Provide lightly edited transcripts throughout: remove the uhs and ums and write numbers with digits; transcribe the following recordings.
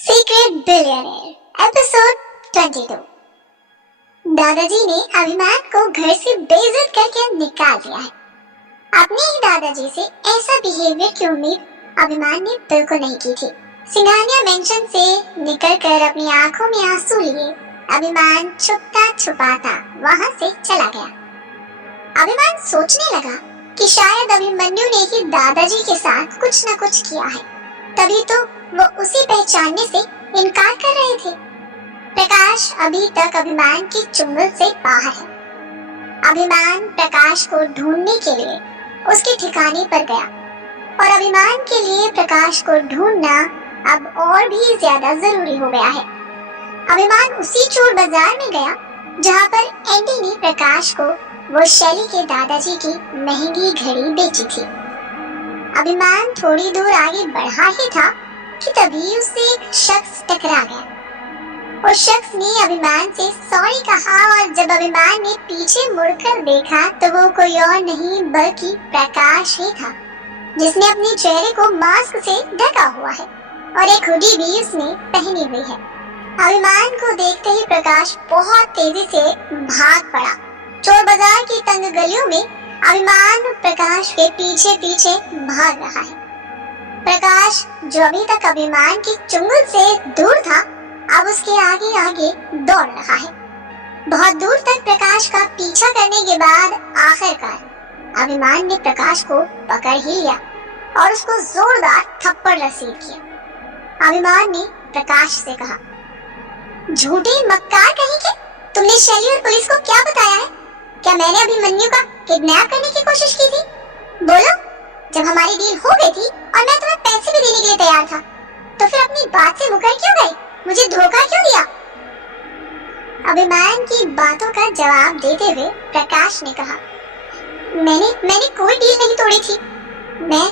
Secret billionaire episode 22। दादाजी ने अभिमान को घर से बेइज्जत करके निकाल दिया है। अपने ही दादाजी से ऐसा बिहेवियर की उम्मीद अभिमान ने बिल्कुल नहीं की थी। सिंघानिया मेंशन से निकलकर अपनी आंखों में आंसू लिए अभिमान छुपता छुपाता वहां से चला गया। अभिमान सोचने लगा कि शायद अभिमन्यु ने ही दादाजी के साथ कुछ न कुछ किया है, तभी तो वो उसे पहचानने से इनकार कर रहे थे। प्रकाश अभी तक अभिमान की चुंगल से बाहर है। अभिमान प्रकाश को ढूंढने के लिए उसके ठिकाने पर गया और अभिमान के लिए प्रकाश को ढूंढना अब और भी ज्यादा जरूरी हो गया है। अभिमान उसी चोर बाजार में गया जहां पर एंडी ने प्रकाश को वो शैली के दादाजी की महंगी घड़ी बेची थी। अभिमान थोड़ी दूर आगे बढ़ा ही था कि तभी उससे एक शख्स टकरा गया। उस शख्स ने अभिमान से सॉरी कहा और जब अभिमान ने पीछे मुड़कर देखा तो वो कोई और नहीं बल्कि प्रकाश ही था, जिसने अपने चेहरे को मास्क से ढका हुआ है और एक हुडी भी उसने पहनी हुई है। अभिमान को देखते ही प्रकाश बहुत तेजी से भाग पड़ा। चोर बाजार की तंग गलियों में अभिमान प्रकाश के पीछे पीछे भाग रहा है। प्रकाश जो अभी तक अभिमान की चुंगल से दूर था, अब उसके आगे आगे दौड़ रहा है। बहुत दूर तक प्रकाश का पीछा करने के बाद आखिरकार अभिमान ने प्रकाश को पकड़ ही लिया और उसको जोरदार थप्पड़ रसीद किया। अभिमान ने प्रकाश से कहा, झूठे मक्कार कहीं के, तुमने शैली और पुलिस को क्या बताया है? क्या मैंने अभिमन्यु का किडनैप करने की कोशिश की थी? बोलो। जब हमारी डील हो गई थी और मैं तुम्हें पैसे भी देने के लिए तैयार था, तो फिर अपनी बात से मुकर क्यों गए? मुझे धोखा क्यों दिया? अभिमान की बातों का जवाब देते हुए प्रकाश ने कहा, मैंने कोई डील नहीं तोड़ी थी। मैं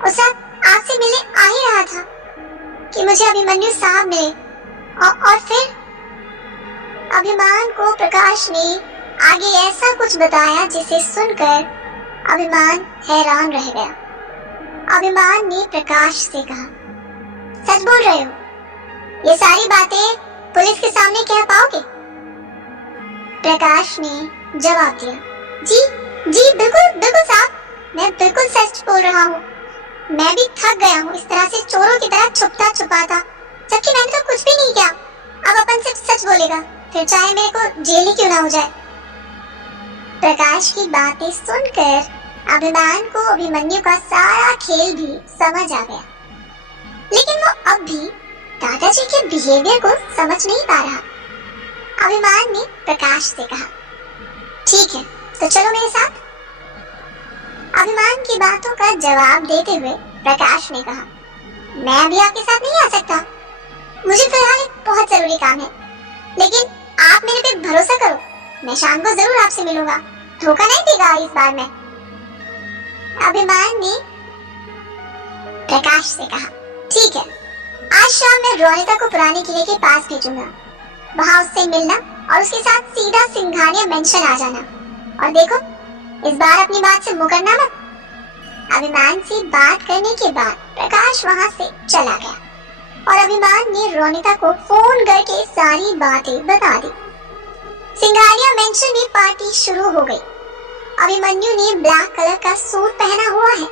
उस रात आपसे मिलने आ ही रहा था कि मुझे अभिमन्यु साहब मिले और फिर अभिमान को प्रकाश ने आगे ऐसा कुछ बताया जिसे सुनकर अभिमान हैरान रह गया। अभिमान ने प्रकाश से कहा, सच बोल रहे हो? ये सारी बातें पुलिस के सामने कह पाओगे? प्रकाश ने जवाब दिया, जी बिल्कुल साहब, मैं बिल्कुल सच बोल रहा हूँ। मैं भी थक गया हूँ इस तरह से चोरों की तरह छुपता छुपाता, जबकि मैंने तो कुछ भी नहीं किया। अब अपन सिर्फ सच बोलेगा, फिर चाहे मेरे को जेल ही क्यों ना हो जाए। प्रकाश की बातें सुनकर अभिमान को अभिमन्यु का सारा खेल भी समझ आ गया, लेकिन वो अब भी दादाजी के बिहेवियर को समझ नहीं पा रहा। अभिमान ने प्रकाश से कहा, ठीक है, तो चलो मेरे साथ। अभिमान की बातों का जवाब देते हुए प्रकाश ने कहा, मैं अभी आपके साथ नहीं आ सकता, मुझे फिलहाल एक बहुत जरूरी काम है, लेकिन आप मेरे पे भरोसा करो, मैं शाम को जरूर आपसे मिलूंगा, धोखा नहीं देगा इस बार मैं। अभिमान ने प्रकाश से कहा, ठीक है, आज शाम मैं रोनिता को पुराने किले के पास भेजूंगा, वहां उससे मिलना और उसके साथ सीधा सिंघानिया मेंशन आ जाना, और देखो इस बार अपनी बात से मुकरना मत। अभिमान से बात करने के बाद प्रकाश वहां से चला गया और अभिमान ने रोनिता को फोन करके सारी बातें बता दी। सिंघानिया मेंशन में पार्टी शुरू हो गई। अभिमन्यु ने ब्लैक कलर का सूट पहना हुआ है।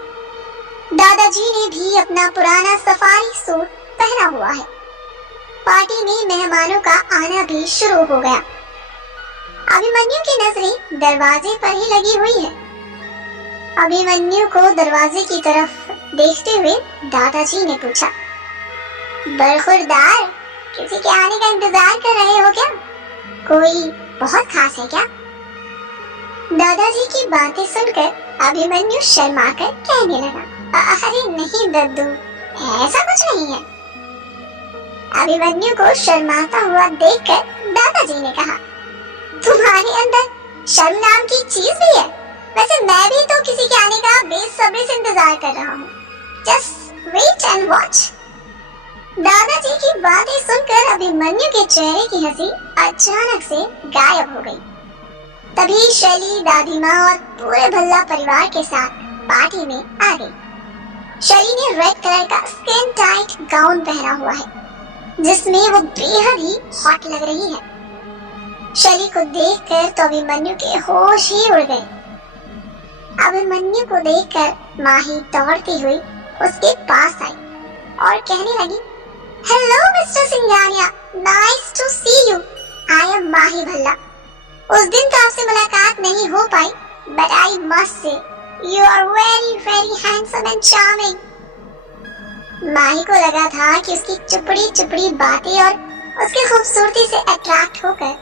दादाजी ने भी अपना पुराना सफारी सूट पहना हुआ है। पार्टी में मेहमानों का आना भी शुरू हो गया। अभिमन्यु की नजरें दरवाजे पर ही लगी हुई है। अभिमन्यु को दरवाजे की तरफ देखते हुए दादाजी ने पूछा, बरखुरदार, किसी के आने का इंतजार कर रहे हो क्या? कोई बहुत खास है क्या? दादाजी की बातें सुनकर अभिमन्यु शर्माकर कहने लगा, अरे नहीं दद्दू, ऐसा कुछ नहीं है। अभिमन्यु को शर्माता हुआ देखकर दादाजी ने कहा, तुम्हारे अंदर शर्म नाम की चीज भी है? वैसे मैं भी तो किसी के आने का बेसब्री से इंतजार कर रहा हूँ। Just wait and watch. दादाजी की बातें सुनकर अभिमन्यु के चेहरे की हंसी अचानक से गायब हो गई। तभी शैली, दादी माँ और पूरे भल्ला परिवार के साथ पार्टी में आ गई। शैली ने रेड कलर का स्किन टाइट गाउन पहना हुआ है। जिसमें वो बेहद ही हॉट लग रही है। शैली को देखकर तो अभिमन्यु के होश ही उड़ गए। अभिमन्यु को देखकर माही दौड़ती हुई उसके पास आई और कहने लगी, hello mister Singhania, nice to see you. I am Mahi Bhalla. उस दिन तो आपसे मुलाकात नहीं हो पाई, but I must say you are very very handsome and charming. Mahi को लगा था कि उसकी चुपड़ी चुपड़ी बातें और उसकी खूबसूरती से अट्रैक्ट होकर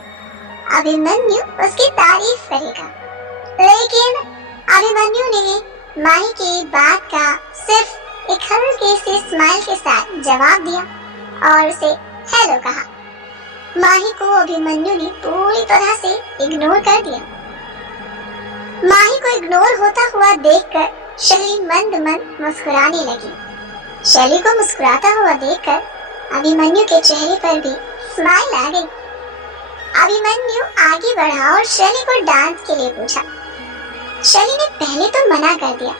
अभिमन्यु उसकी तारीफ करेगा, लेकिन अभिमन्यु ने माही की बात का सिर्फ एक हल्के से स्माइल के साथ जवाब दिया और उसे हेलो कहा। माही को अभिमन्यु ने पूरी तरह से इग्नोर कर दिया। माही को इग्नोर होता हुआ देखकर शैली मंद मंद मुस्कुराने लगी। शैली को मुस्कुराता हुआ देखकर अभिमन्यु के चेहरे पर भी स्माइल आ गई। अभिमन्यु आगे बढ़ा और शैली को डांस के लिए पूछा। शैली ने पहले तो मना कर दिया,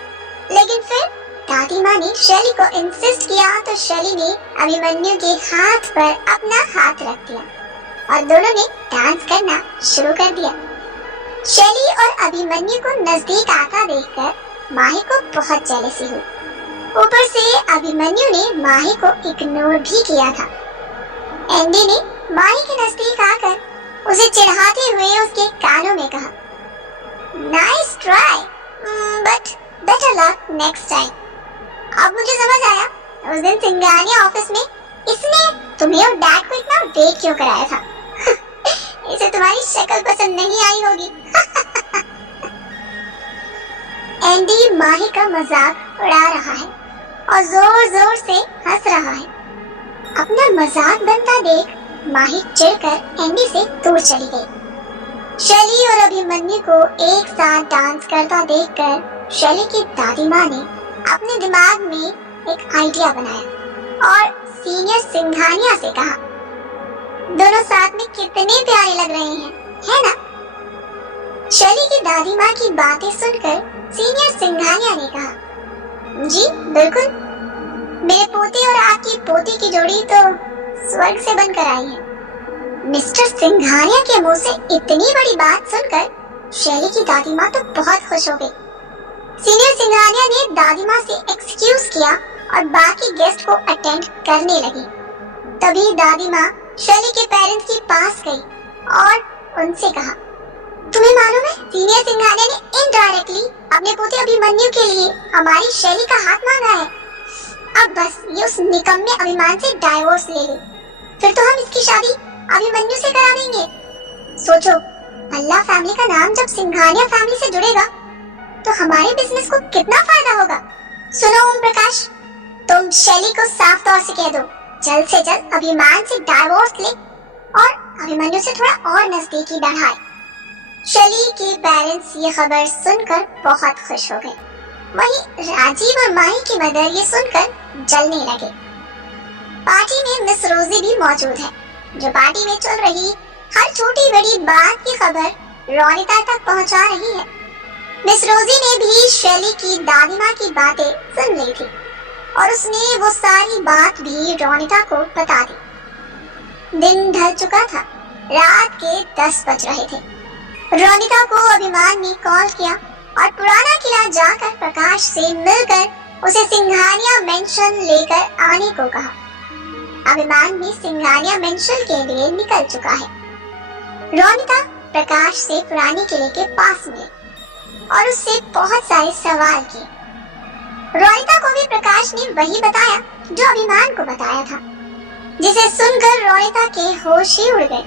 लेकिन फिर दादी माँ ने शैली को इंसिस्ट किया तो शैली ने अभिमन्यु के हाथ पर अपना हाथ रख दिया और दोनों ने डांस करना शुरू कर दिया। शैली और अभिमन्यु को नजदीक आता देखकर माही को बहुत जेलसी हुई। ऊपर से अभिमन्यु ने माही को इग्नोर भी किया था। एंडी ने माही के नजदीक आकर उसे चिढ़ाते हुए उसके कानों में कहा, nice try but better luck next time. अब मुझे समझ आया उस दिन सिंघानिया ऑफिस में इसने तुम्हें और डैड को इतना वेट क्यों कराया था। इसे तुम्हारी शक्ल पसंद नहीं आई होगी। एंडी माही का मजाक उड़ा रहा है और जोर जोर से हंस रहा है। अपना मजाक बनता देख माही चिढ़कर एंडी से दूर चली गई। शैली और अभिमन्यु को एक साथ डांस करता देखकर शैली की दादी माँ ने अपने दिमाग में एक आइडिया बनाया और सीनियर सिंघानिया से कहा, दोनों साथ में कितने प्यारे लग रहे हैं, है ना? शैली की दादी माँ की बातें सुनकर सीनियर सिंघानिया ने कहा, जी बिल्कुल, मेरे पोते और आपकी पोती की जोड़ी तो स्वर्ग से बनकर आई है। मिस्टर सिंघानिया के मुंह से इतनी बड़ी बात सुनकर शैली की दादी माँ तो बहुत खुश हो गई। सीनियर सिंघानिया ने दादी माँ से एक्सक्यूज किया और बाकी गेस्ट को अटेंड करने लगी। तभी दादी माँ शैली के पेरेंट्स के पास गई और उनसे कहा, तुम्हें मालूम है सीनियर सिंघानिया ने इनडायरेक्टली अपने पोते अभिमन्यु के लिए हमारी शैली का हाथ मांगा है। अब बस ये उस निकम्मे अभिमान से डाइवोर्स ले ले, फिर तो हम इसकी शादी अभिमन्यु से करा देंगे। सोचो, भल्ला फैमिली का नाम जब सिंघानिया फैमिली से जुड़ेगा तो हमारे बिजनेस को कितना फायदा होगा। सुनो ओम प्रकाश, तुम शैली को साफ तौर से कह दो जल्द से जल्द अभिमान से डाइवोर्स ले और अभिमन्यु से थोड़ा और नजदीकी बढ़ाए। शैली के पेरेंट्स ये खबर सुनकर बहुत खुश हो गए। वहीं राजीव और माही की मदर ये सुनकर जलने लगे। पार्टी में मिस रोजी भी मौजूद है, जो पार्टी में चल रही हर छोटी बड़ी बात की खबर रोनिता तक पहुंचा रही है। मिस रोजी ने भी शैली की दादी माँ की बातें सुन ली थी और उसने वो सारी बात भी रोनिता को बता दी। दिन ढल चुका था, रात के 10 बज रहे थे। रोनिता को अभिमान ने कॉल किया और पुराना किला जाकर प्रकाश से मिलकर उसे सिंघानिया मेंशन लेकर आने को कहा। अभिमान भी सिंघानिया मेंशन के लिए निकल चुका है। रोनिता प्रकाश से पुराने किले के पास मिली और उससे बहुत सारे सवाल किए। रोनिता को भी प्रकाश ने वही बताया जो अभिमान को बताया था, जिसे सुनकर रोनिता के होश ही उड़ गए।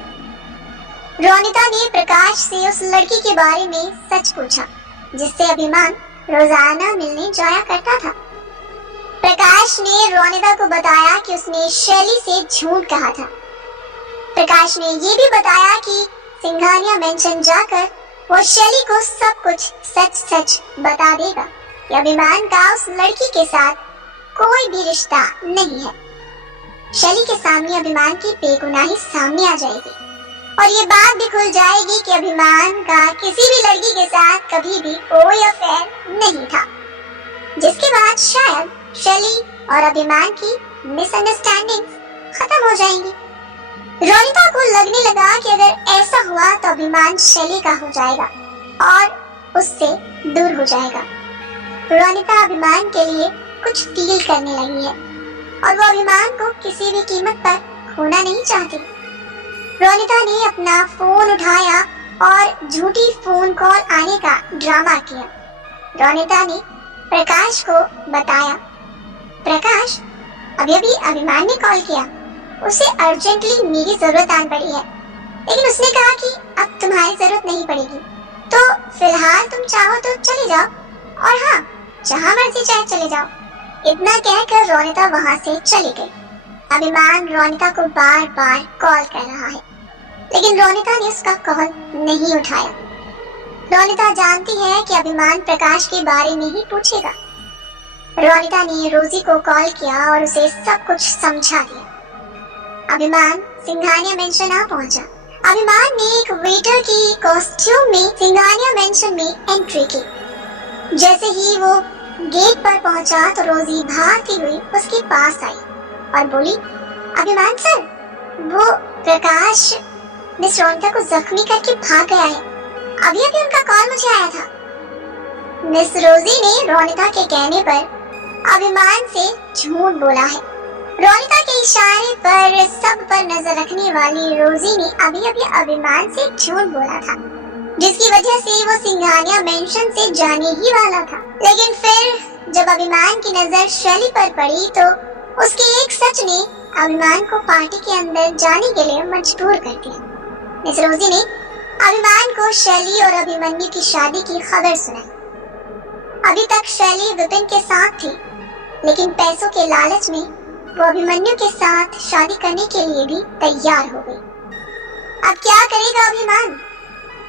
रोनिता ने प्रकाश से उस लड़की के बारे में सच पूछा जिससे अभिमान रोजाना मिलने जाया करता था। प्रकाश ने रोनिता को बताया कि उसने शैली से झूठ कहा था। प्रकाश ने ये भी बताया कि सिंघानिया मेंशन जाकर वो शैली को सब कुछ सच सच बता देगा कि अभिमान का उस लड़की के साथ कोई भी रिश्ता नहीं है। शैली के सामने अभिमान की बेगुनाही सामने आ जाएगी और ये बात भी खुल जाएगी कि अभिमान का किसी भी लड़की के साथ कभी भी कोई अफेयर नहीं था, जिसके बाद शायद शैली और अभिमान की मिसअंडरस्टैंडिंग खत्म हो हो जाएंगी। रोनिता को लगने लगा कि अगर ऐसा हुआ तो अभिमान शैली का हो जाएगा और उससे दूर हो जाएगा। रोनिता अभिमान के लिए कुछ फील करने लगी है और वो अभिमान को किसी भी कीमत पर खोना नहीं चाहती। रोनिता ने अपना फोन उठाया और झूठी फोन कॉल आने का ड्रामा किया। रोनिता ने प्रकाश को बताया, प्रकाश अभी अभी अभिमान ने कॉल किया, उसे अर्जेंटली मेरी जरूरत आन पड़ी है, लेकिन उसने कहा कि अब तुम्हारी जरूरत नहीं पड़ेगी, तो फिलहाल तुम चाहो तो चले जाओ, और हाँ जहाँ मर्जी चाहे चले जाओ। इतना कहकर रोनिता वहाँ से चली गई। अभिमान रोनिता को बार बार कॉल कर रहा है, लेकिन रोनिता ने उसका कॉल नहीं उठाया। रोनिता जानती है कि अभिमान प्रकाश के बारे में ही पूछेगा। रोनिता ने रोजी को कॉल किया और उसे सब कुछ समझा दिया। अभिमान सिंघानिया मेंशन आ पहुंचा। अभिमान ने एक वेटर की कॉस्ट्यूम में सिंघानिया मेंशन में एंट्री की। जैसे ही वो गेट पर पहुंचा तो रोजी भागती हुई उसके पास आई और बोली, अभिमान सर, वो प्रकाश मिस रोनिता को जख्मी करके भाग गया है। अभी अभी उनका कॉल मुझे आया था। मिस रोजी ने रोनिता के कहने पर अभिमान से झूठ बोला है। रोनिता के इशारे पर सब पर नजर रखने वाली रोजी ने अभी अभी अभिमान से झूठ बोला था, जिसकी वजह से वो सिंघानिया मेंशन से जाने ही वाला था। लेकिन फिर जब अभिमान की नजर शैली पर पड़ी तो उसके एक सच ने अभिमान को पार्टी के अंदर जाने के लिए मजबूर कर दिया। मिस रोजी ने अभिमान को शैली और अभिमन्यु की शादी की खबर सुनाई। अभी तक शैली विपिन के साथ थी, लेकिन पैसों के लालच में वो अभिमन्यु के साथ शादी करने के लिए भी तैयार हो गई। अब क्या करेगा अभिमान?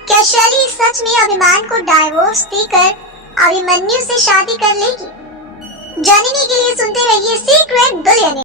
क्या शैली सच में अभिमान को डाइवोर्स देकर अभिमन्यु से शादी कर लेगी? जानने के लिए सुनते रहिए सीक्रेट बिलियनेयर।